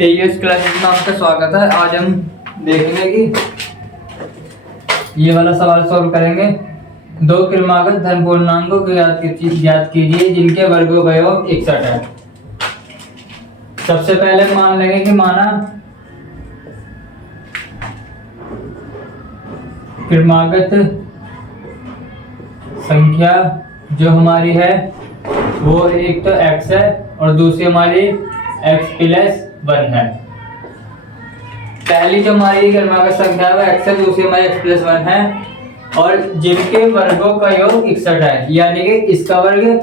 AES classes में आपका स्वागत है। आज हम देखेंगे कि ये वाला सवाल सॉल्व करेंगे। दो क्रमागत धन पूर्णांकों को ज्ञात कीजिए जिनके वर्गों का योग 61 है। सबसे पहले मान लेंगे कि माना क्रमागत संख्या जो हमारी है वो एक तो x है और दूसरी हमारी x+1 है। पहली जो हमारी क्रमागत संख्या है वो x है, दूसरी हमारी x+1 है और जिनके वर्गों का योग 61 है, यानी कि इसका वर्ग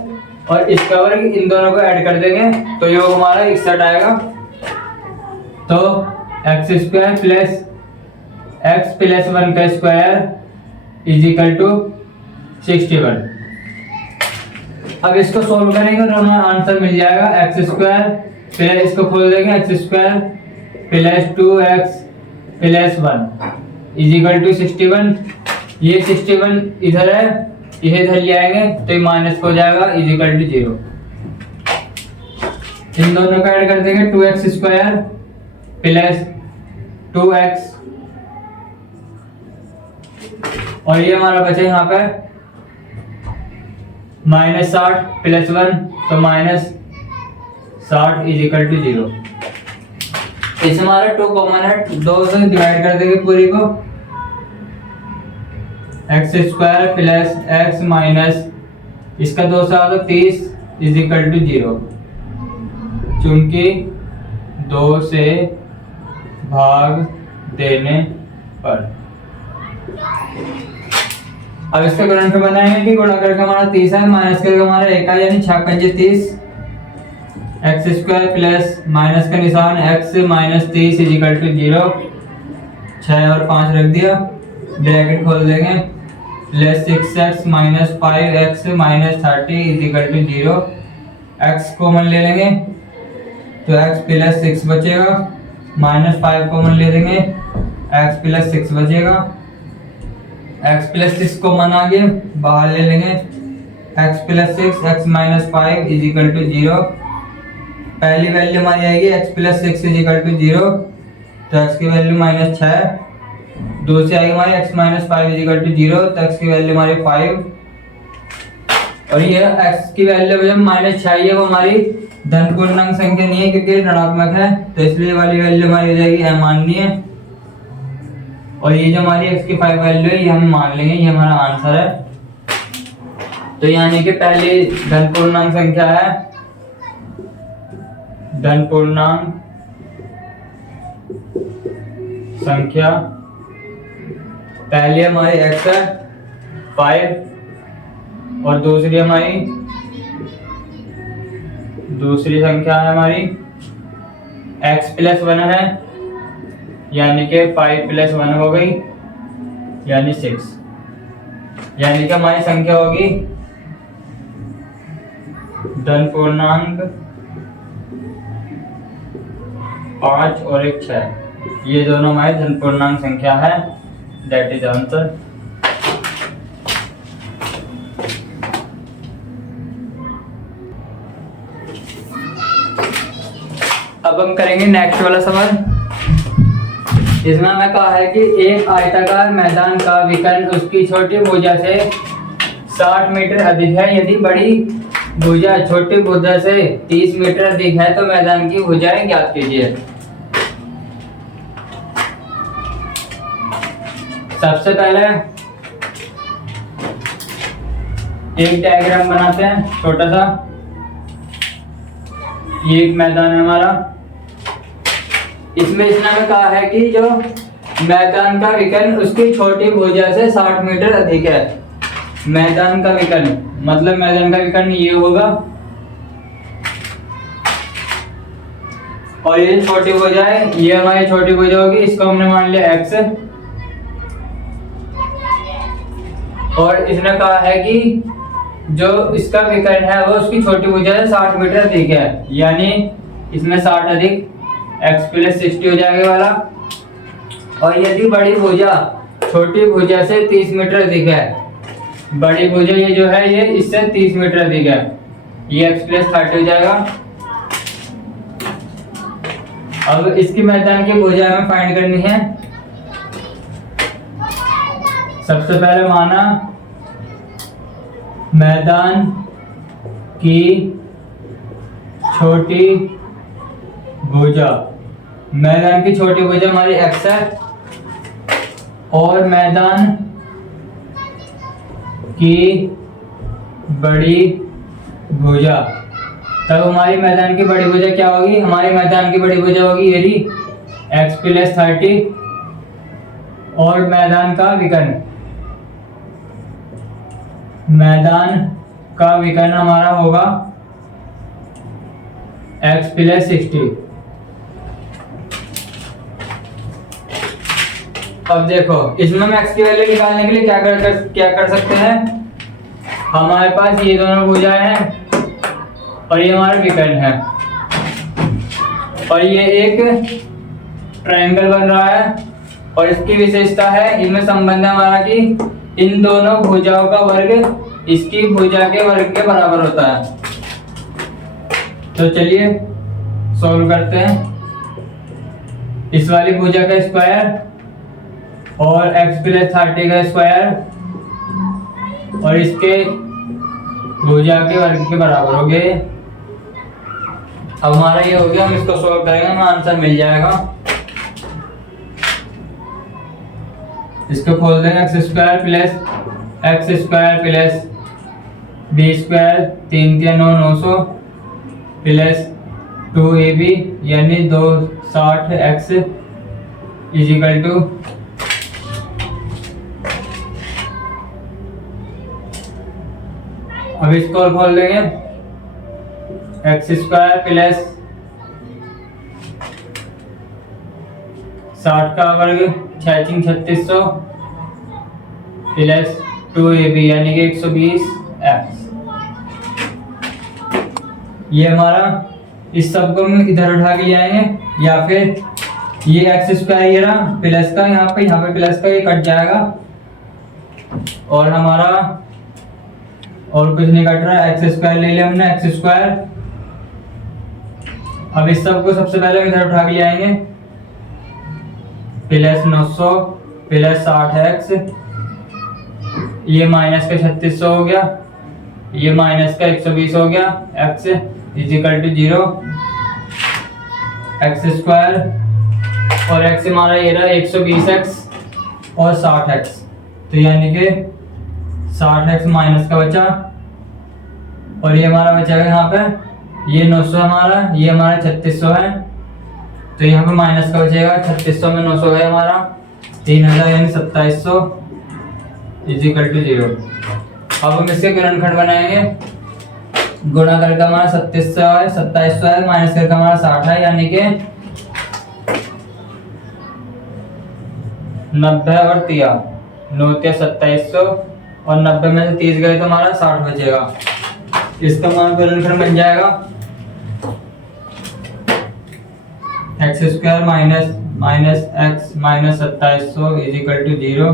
और इसका वर्ग इन दोनों को ऐड कर देंगे तो योग हमारा 61 आएगा। तो x² प्लस x+1 का स्क्वायर इज इक्वल टू 61। अब इसको सोल्व करेंगे तो हमें आंसर मिल जाएगा x² प्लस इसको खोल देंगे x² plus 2x+1 is equal to 61। ये 61 इधर है, इसे इधर ले आएंगे तो ये माइनस हो जाएगा इज इक्वल टू 0। इन दोनों को ऐड कर देंगे 2x² प्लस 2x और ये हमारा बचा यहाँ पे -60 प्लस 1 तो -60 इज इक्वल टू 0। इसमें हमारा 2 कॉमन है, 2 से डिवाइड कर देंगे पूरी को। x² प्लस x माइनस इसका 2 से आगे 30 इज इक्वल टू 0, चूंकि 2 से भाग देने पर। अब इसका गुणनफल बनाएंगे कि गुणा करके हमारा 30 है, माइनस करके हमारा 1 है, यानी 6 पंजे 30। x² प्लस माइनस का निशान x minus 30 is equal to 0। 6 और 5 रख दिया, ब्रैकेट खोल देंगे plus 6x minus 5x minus 30 is equal to 0। x common ले लेंगे तो x प्लस 6 बचेगा, माइनस 5 कॉमन ले लेंगे x प्लस 6 बचेगा। x प्लस 6 कॉमन आ गया, बाहर ले लेंगे x plus 6 x minus 5 is equal to 0। पहली वैल्यू हमारी आएगी x plus 6 is equal to 0, तो x की वैल्यू -6। दूसरी आएगी हमारी x minus 5 is equal to 0, तो x की वैल्यू हमारी 5 और ये x की वैल्यू जब -6 है वो हमारी धन पूर्णांक संख्या नहीं है क्योंकि ऋणात्मक है, तो इसलिए वाली वैल्यू हमारी हो जाएगी अमान्य। और ये जो हमारी x की 5 वैल्यू है ये हम मान लेंगे, ये हमारा आंसर है। तो यानी कि पहली धन पूर्णांक संख्या है धन पूर्णांक संख्या, पहली हमारी x है 5 और दूसरी संख्या है हमारी x+1 है, यानी कि 5 + 1 हो गई यानी 6, यानी कि हमारी संख्या होगी धन पूर्णांक 5 और 1 6। ये दोनों हमारी धन पूर्णांक संख्या है, दैट इज आंसर। अब हम करेंगे नेक्स्ट वाला सवाल। इसमें हमें कहा है कि एक आयताकार मैदान का विकर्ण उसकी छोटी भुजा से 60 मीटर अधिक है। यदि बड़ी भुजा छोटी भुजा से 30 मीटर अधिक है तो मैदान की भुजाएं ज्ञात कीजिए। सबसे पहले एक डायग्राम बनाते हैं छोटा सा। ये एक मैदान है हमारा, इसमें इसने हमें कहा है कि जो मैदान का विकर्ण उसकी छोटी भुजा से 60 मीटर अधिक है। मैदान का विकर्ण मतलब मैदान का विकर्ण ये होगा और ये छोटी भुजा है, ये हमारी छोटी भुजा होगी, इसको हमने मान लिया x। और इसने कहा है कि जो इसका विकर्ण है वो उसकी छोटी भुजा से 60 मीटर अधिक है, यानी इसमें 60 अधिक x+60 हो जाएगा वाला। और यदि बड़ी भुजा छोटी भुजा से 30 मीटर अधिक है, बड़ी भुजा ये जो है ये इससे 30 मीटर अधिक है, ये x+30 हो जाएगा। अब इसकी मैदान की भुजा हमें फाइंड करनी है। सबसे पहले माना मैदान की छोटी भुजा, मैदान की छोटी भुजा हमारी x है और मैदान की बड़ी भुजा, तब हमारी मैदान की बड़ी भुजा क्या होगी? हमारी मैदान की बड़ी भुजा होगी यदि x + 30 और मैदान का विकर्ण, मैदान का विकर्ण हमारा होगा x + 60। अब देखो इसमें हम x की वैल्यू निकालने के लिए क्या कर सकते हैं? हमारे पास ये दोनों भुजाएं हैं और ये हमारा विकर्ण है और ये एक ट्रायंगल बन रहा है और इसकी विशेषता है, इनमें संबंध है हमारा कि इन दोनों भुजाओं का वर्ग इसकी भुजा के वर्ग के बराबर होता है। तो चलिए सॉल्व करते हैं। इस वाली भुजा का स्क्वायर और x + 30 का स्क्वायर और इसके भुजा के वर्ग के बराबर हो गए। अब हमारा ये हो गया, हम इसको सॉल्व करेंगे, हमें आंसर मिल जाएगा। इसको खोल देंगे, x² + b² 3 × 9 900 प्लस 2ab यानी 260x = अब इसको और खोल देंगे, x² + 60 का वर्ग 6 × 3600 प्लस 2ab यानी कि 120x। ये हमारा, इस सब को हम इधर उठा के जाएंगे या फिर ये x² ये रहा प्लस का, यहाँ पे प्लस का ये कट जाएगा और हमारा और कुछ नहीं कट रहा। x² ले लिया हमने, x²। अब इस सब को सबसे पहले इधर उठा के ले आएंगे, प्लस 900 प्लस 60x, ये माइनस का 3600 हो गया, ये माइनस का 120 हो गया, x = 0, x² और x हमारा ये रहा 120x और 60x, तो यानी कि 60x माइनस का बचा और ये हमारा बचेगा यहाँ पे, ये 900 हमारा, ये हमारा 3600 है, तो यहाँ पे माइनस का बचेगा, 3600 में 900 है हमारा 3000 यानी 2700 = 0। अब हम इसके गुणनखंड बनाएंगे। गुणा करके हमारा 2700 है माइनस करके हमारा 60 है यानी कि 90 और 9 × 2700 और 90 में से 30 गए तो हमारा 60 बचेगा। इसका हमारा गुणनखंड बन जाएगा x² - x - 2700 = 0।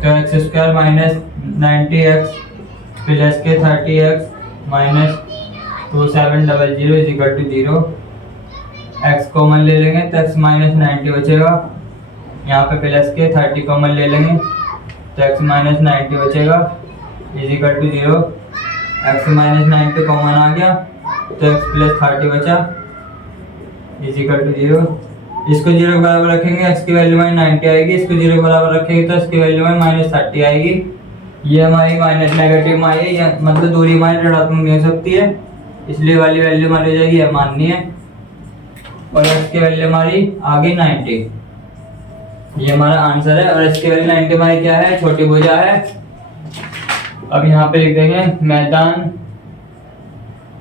तो x² - 90x प्लस के 30x माइनस 2700 = 0। x कॉमन ले लेंगे तो x - 90 बचेगा, यहाँ पे प्लस के 30 कॉमन ले लेंगे तो x - 90 बचेगा = 0। x - 90 कॉमन आ गया तो x + 30 बचा = 0। इसको 0 के बराबर रखेंगे, x की वैल्यू में 90 आएगी, इसको 0 के बराबर रखेंगे तो इसकी वैल्यू में -30 आएगी। ये हमारी माइनस नेगेटिव में आई है, मतलब दूरी हमारी ऋणात्मक नहीं हो सकती है, इसलिए वाली वैल्यू हमारी हो जाएगी अमान्य है और x की वैल्यू हमारी आ गई 90। ये हमारा आंसर है और x की वैल्यू 90 हमारी क्या है? छोटी भुजा है। अब यहाँ पे लिख देंगे मैदान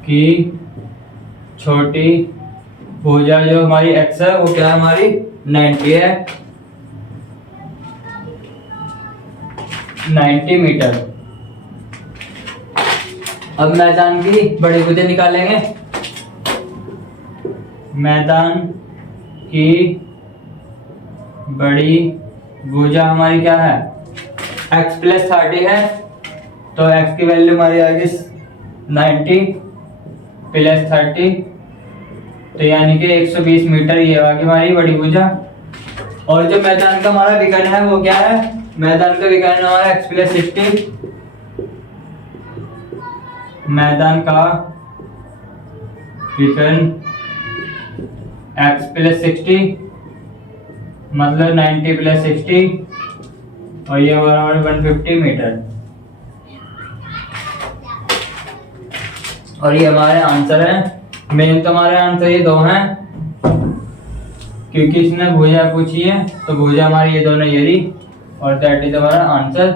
की छोटी भुजा जो हमारी x है वो क्या है? हमारी 90 है, 90 मीटर। अब मैदान की बड़ी भुजा निकालेंगे। मैदान की बड़ी भुजा हमारी क्या है? x + 30 है, तो x की वैल्यू हमारी आएगी 90 + 30 तो यानी कि 120 मीटर ये होगी हमारी बड़ी भुजा। और जो मैदान का हमारा विकर्ण है वो क्या है, मैदान का विकर्ण हमारा x प्लस 60, मैदान का विकर्ण x प्लस 60 मतलब 90 प्लस 60 और ये बराबर 150 मीटर। और ये हमारे आंसर है। मेन तो हमारे आंसर ये दो हैं क्योंकि इसने भुजा पूछी है, तो भुजा हमारी ये दोनों ये रही और दैट इज हमारा आंसर।